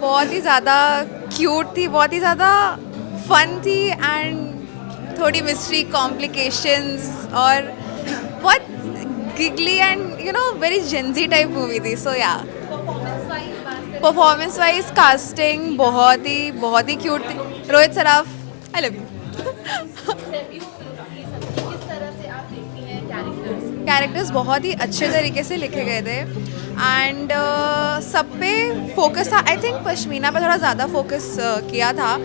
बहुत ही ज़्यादा क्यूट थी, बहुत ही ज़्यादा फन थी एंड थोड़ी मिस्ट्री कॉम्प्लिकेशंस और बहुत giggly and very GenZ type movie थी. सो या परफॉर्मेंस वाइज कास्टिंग बहुत ही क्यूट थी. Rohit Saraf, I love you. Characters बहुत ही अच्छे तरीके से लिखे गए थे एंड सब पे फोकस था. आई थिंक पश्मीना पे थोड़ा ज़्यादा फोकस किया था,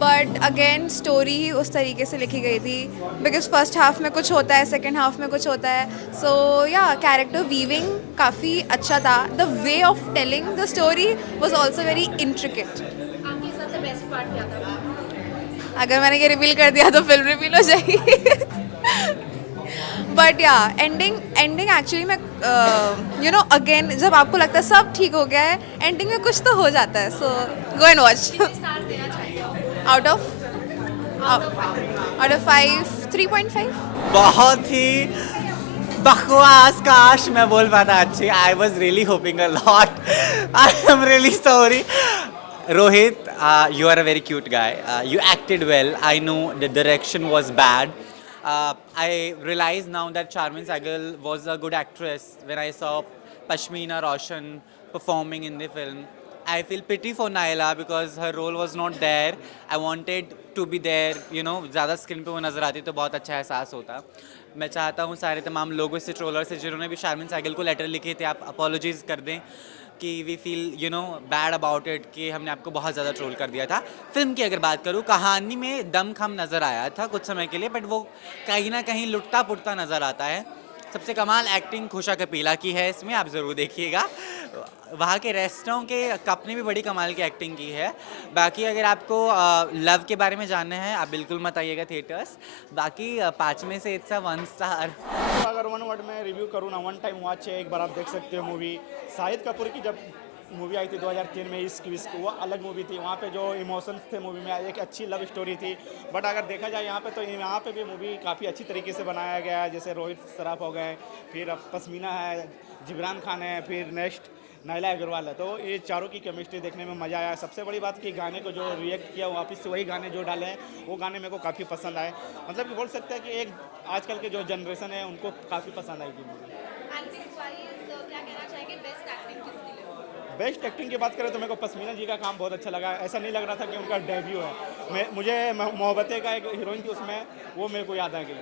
बट अगेन स्टोरी ही उस तरीके से लिखी गई थी बिकॉज फर्स्ट हाफ में कुछ होता है, सेकेंड हाफ में कुछ होता है. सो या कैरेक्टर वीविंग काफ़ी अच्छा था. The way of telling the story was also very intricate. अगर मैंने ये रिवील कर दिया तो फिल्म रिवील हो जाएगी. बट या एंडिंग एंडिंग एक्चुअली में अगेन जब आपको लगता है सब ठीक हो गया है, एंडिंग में कुछ तो हो जाता है. So go and watch. Out of out of 5, 3.5. बहुत ही बकवास. काश मैं बोल पाता अच्छी. I was really hoping a lot. I am really sorry. Rohit, you are a very cute guy. You acted well. I know the direction was bad. I realize now that Charmin Sahgal was a good actress when I saw Pashmina Roshan performing in the film. I feel pity for Naila because her role was not there. I wanted to be there. ज़्यादा screen पे वो नज़र आती तो बहुत अच्छा एहसास होता. मैं चाहता हूँ सारे तमाम लोगों से, ट्रोलर से, जिन्होंने भी शारमिन साहिल को लेटर लिखे थे, आप अपॉलोजीज़ कर दें कि we feel bad about it कि हमने आपको बहुत ज़्यादा ट्रोल कर दिया था. फिल्म की अगर बात करूँ, कहानी में दमखम नज़र आया था कुछ समय के लिए, बट वो कहीं ना कहीं लुटता पुटता नज़र आता है. सबसे कमाल एक्टिंग खुशा कपीला की है इसमें, आप ज़रूर देखिएगा. वहाँ के रेस्टों के कप ने भी बड़ी कमाल की एक्टिंग की है. बाकी अगर आपको लव के बारे में जानना है, आप बिल्कुल मत आइएगा थिएटर्स. बाकी 5 में से इट्स अ 1 स्टार. तो अगर वन वर्ड में रिव्यू करूँ ना, वन टाइम वॉच है, एक बार आप देख सकते हो मूवी. शाहिद कपूर की जब मूवी आई थी 2003 में, इश्क विश्क, वो अलग मूवी थी. वहाँ पे जो इमोशंस थे मूवी में, एक अच्छी लव स्टोरी थी. बट अगर देखा जाए यहाँ पे, तो यहाँ पे भी मूवी काफ़ी अच्छी तरीके से बनाया गया है. जैसे रोहित सराफ हो गए, फिर अब पश्मीना है, जिब्रान खान है, फिर नेक्स्ट नायला अग्रवाल है. तो ये चारों की केमिस्ट्री देखने में मज़ा आया. सबसे बड़ी बात कि गाने को जो रिएक्ट किया, वापस से वही गाने जो डाले हैं, वो गाने मेरे को काफ़ी पसंद आए. मतलब कि बोल सकते हैं कि एक आजकल के जो जनरेशन है उनको काफ़ी पसंद आएगी मूवी. बेस्ट एक्टिंग की बात करें तो मेरे को पश्मीना जी का काम बहुत अच्छा लगा. ऐसा नहीं लग रहा था कि उनका डेब्यू है. मुझे मोहब्बतें का एक हीरोइन थी उसमें, वो मेरे को याद आ गई.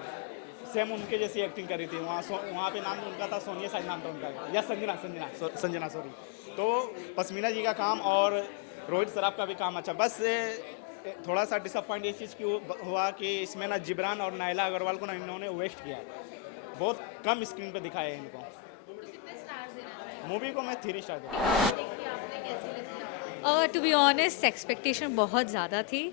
सेम उनके जैसी एक्टिंग करी थी. वहाँ पे नाम उनका था सोनिया, शायद नाम था उनका, या संजना सॉरी. तो पश्मीना जी का काम और रोहित सराफ का भी काम अच्छा. बस थोड़ा सा डिसअपॉइंट इस चीज़ की हुआ कि इसमें ना जिब्रान और नायला अग्रवाल को ना इन्होंने वेस्ट किया. बहुत कम स्क्रीन पे दिखाया है इनको. मूवी को मैं 3 स्टार दूँगा. टू बी ऑनेस्ट, एक्सपेक्टेशन बहुत ज़्यादा थी.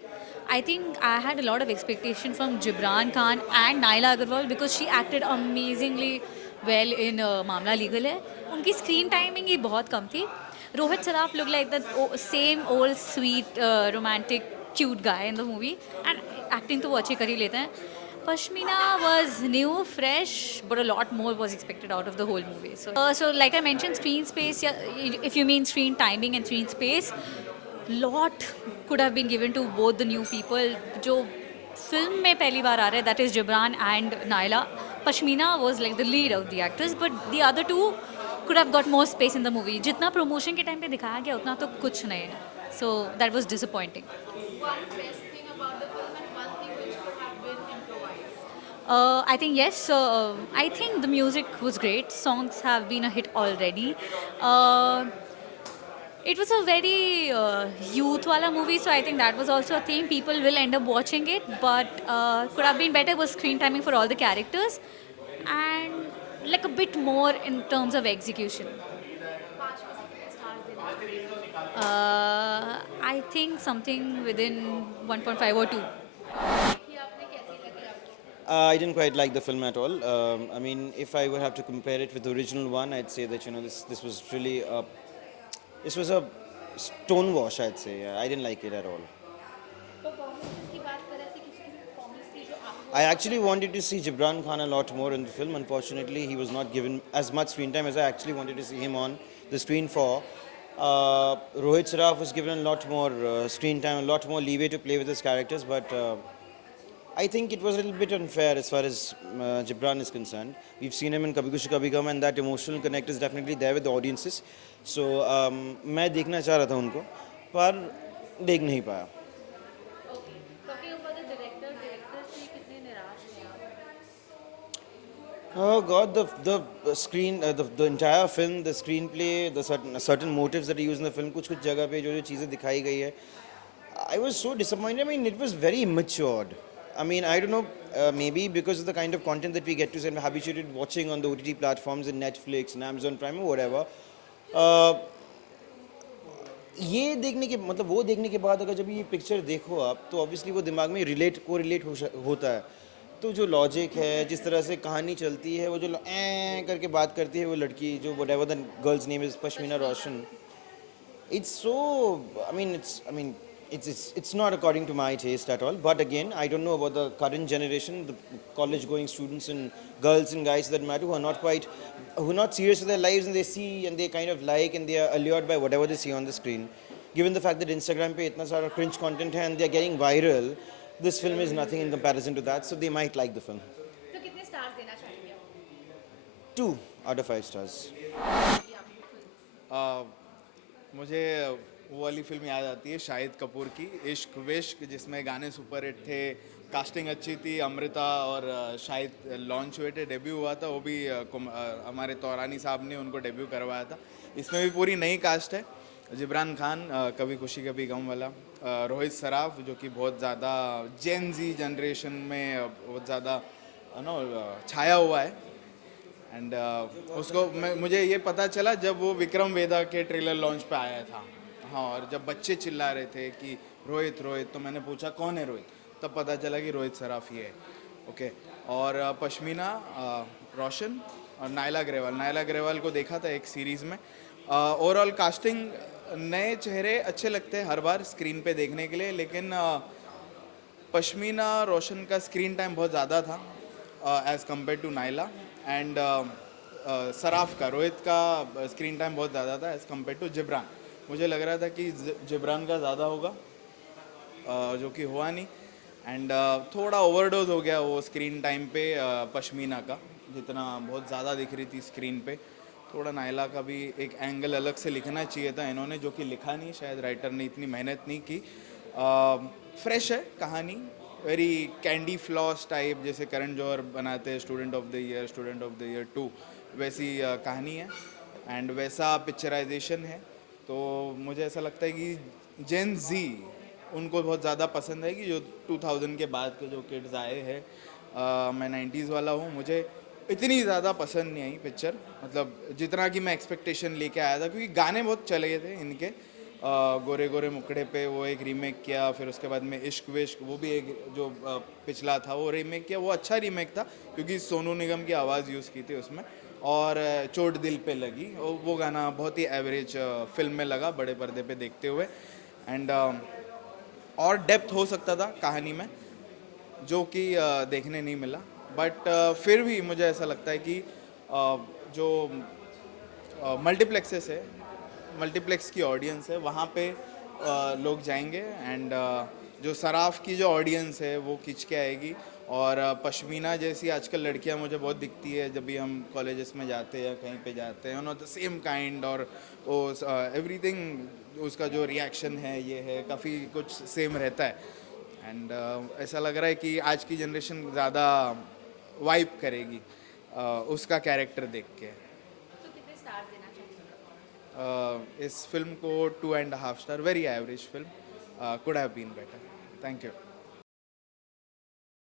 I think I had a lot of expectation from Jibraan Khan and Naila Agarwal because she acted amazingly well in Maamla Legal है. उनकी स्क्रीन टाइमिंग ही बहुत कम थी. Rohit Saraf look like the same old sweet romantic cute guy in the movie and acting तो वो अच्छी कर ही लेते हैं. Pashmina was new, fresh, but a lot more was expected out of the whole movie. So like I mentioned, screen space. Yeah, if you mean screen timing and screen space, lot could have been given to both the new people. जो film में पहली बार आ रहे हैं, that is Jibran and Naila. Pashmina was like the lead of the actors, but the other two could have got more space in the movie. जितना promotion के time पे दिखाया गया उतना तो कुछ नहीं है. So that was disappointing. I think yes. I think the music was great. Songs have been a hit already. It was a very youth wala movie, so I think that was also a theme. People will end up watching it, but could have been better was screen timing for all the characters and like a bit more in terms of execution. I think something within 1.5 or 2. I didn't quite like the film at all. I mean, if I would have to compare it with the original one, I'd say that this was really this was a stone wash. I'd say. I didn't like it at all. I actually wanted to see Jibran Khan a lot more in the film. Unfortunately, he was not given as much screen time as I actually wanted to see him on the screen for. Rohit Saraf was given a lot more screen time, a lot more leeway to play with his characters, but I think it was a little bit unfair as far as Gibran is concerned. We've seen him in Kabhi Khushi Kabhi Gum, and that emotional connect is definitely there with the audiences. So मैं देखना चाह रहा था उनको, पर देख नहीं पाया. Talking about the director से कितने निराश हैं आप? Oh God, the screen, the entire film, the screenplay, the certain motives that he used in the film, कुछ जगह पे जो चीज़ें दिखाई गई है, I was so disappointed. I mean, it was very matured. I mean, I don't know, maybe because of the kind of content that we get to see and we're habituated watching on the OTT platforms and Netflix and Amazon Prime or whatever. ये देखने के मतलब वो देखने के बाद अगर जब ये पिक्चर देखो आप तो ऑब्वियसली वो दिमाग में रिलेट होता है. तो जो लॉजिक है, जिस तरह से कहानी चलती है, वो जो करके बात करती है वो लड़की, जो whatever the girl's name is, Pashmina Roshan, it's so, it's not according to my taste at all. But again, I don't know about the current generation, the college going students and girls and guys that matter, who are not serious with their lives, and they see and they kind of like and they are allured by whatever they see on the screen. Given the fact that Instagram pe itna sara cringe content hai and they are getting viral, this film is nothing in comparison to that, so they might like the film. तो कितने stars देना चाहेंगे आप? 2 out of 5 stars. मुझे वो वाली film याद आती है शाहिद कपूर की इश्क विश्क, जिसमें गाने सुपर हिट थे, कास्टिंग अच्छी थी, अमृता और शाहिद लॉन्च हुए थे, डेब्यू हुआ था, वो भी हमारे तौरानी साहब ने उनको डेब्यू करवाया था. इसमें भी पूरी नई कास्ट है. जिब्रान खान कभी खुशी कभी गम वाला, रोहित सराफ जो कि बहुत ज़्यादा जेन जी जनरेशन में बहुत ज़्यादा छाया हुआ है. एंड उसको मुझे ये पता चला जब वो विक्रम वेदा के ट्रेलर लॉन्च पे आया था. हाँ, और जब बच्चे चिल्ला रहे थे कि रोहित रोहित, तो मैंने पूछा कौन है रोहित, तब पता चला कि रोहित सराफ ही है. ओके. और पश्मीना रोशन और नायला अग्रवाल को देखा था एक सीरीज़ में. ओवरऑल कास्टिंग, नए चेहरे अच्छे लगते हैं हर बार स्क्रीन पे देखने के लिए, लेकिन पश्मीना रोशन का स्क्रीन टाइम बहुत ज़्यादा था as compare to Naila. And Saraf का, रोहित का स्क्रीन टाइम बहुत ज़्यादा था एज़ कम्पेयर टू जिब्रान. मुझे लग रहा था कि जिब्रान का ज़्यादा होगा, जो कि हुआ नहीं. एंड थोड़ा ओवरडोज हो गया वो स्क्रीन टाइम पे पश्मीना का, जितना बहुत ज़्यादा दिख रही थी स्क्रीन पे. थोड़ा नायला का भी एक एंगल अलग से लिखना चाहिए था इन्होंने, जो कि लिखा नहीं, शायद राइटर ने इतनी मेहनत नहीं की. फ्रेश है कहानी, वेरी कैंडी फ्लॉस टाइप, जैसे करण जौहर बनाते हैं स्टूडेंट ऑफ द ईयर 2, वैसी कहानी है एंड वैसा पिक्चराइजेशन है. तो मुझे ऐसा लगता है कि जेन जी उनको बहुत ज़्यादा पसंद है, कि जो 2000 के बाद के जो किड्स आए हैं. मैं 90s वाला हूँ, मुझे इतनी ज़्यादा पसंद नहीं आई पिक्चर, मतलब जितना कि मैं एक्सपेक्टेशन लेके आया था, क्योंकि गाने बहुत चले गए थे इनके. गोरे गोरे मुकड़े पे वो एक रीमेक किया, फिर उसके बाद में इश्क विश्क, वो भी एक जो पिछला था वो रीमेक किया. वो अच्छा रीमेक था क्योंकि सोनू निगम की आवाज़ यूज़ की थी उसमें. और चोट दिल पे लगी, वो गाना बहुत ही एवरेज फिल्म में लगा बड़े पर्दे पे देखते हुए. एंड और डेप्थ हो सकता था कहानी में, जो कि देखने नहीं मिला. बट फिर भी मुझे ऐसा लगता है कि जो मल्टीप्लेक्सेस है, मल्टीप्लेक्स की ऑडियंस है, वहाँ पे लोग जाएंगे. एंड जो सराफ की जो ऑडियंस है वो खींच के आएगी. और पश्मीना जैसी आजकल लड़कियां मुझे बहुत दिखती है जब भी हम कॉलेजेस में जाते हैं या कहीं पे जाते हैं, द सेम काइंड, और वो एवरीथिंग, उसका जो रिएक्शन है ये है, काफ़ी कुछ सेम रहता है. एंड ऐसा लग रहा है कि आज की जनरेशन ज़्यादा वाइब करेगी उसका कैरेक्टर देख के. तो कितने stars देना चाहेंगे? इस फिल्म को 2.5 star, very average film, could have been better. Thank you.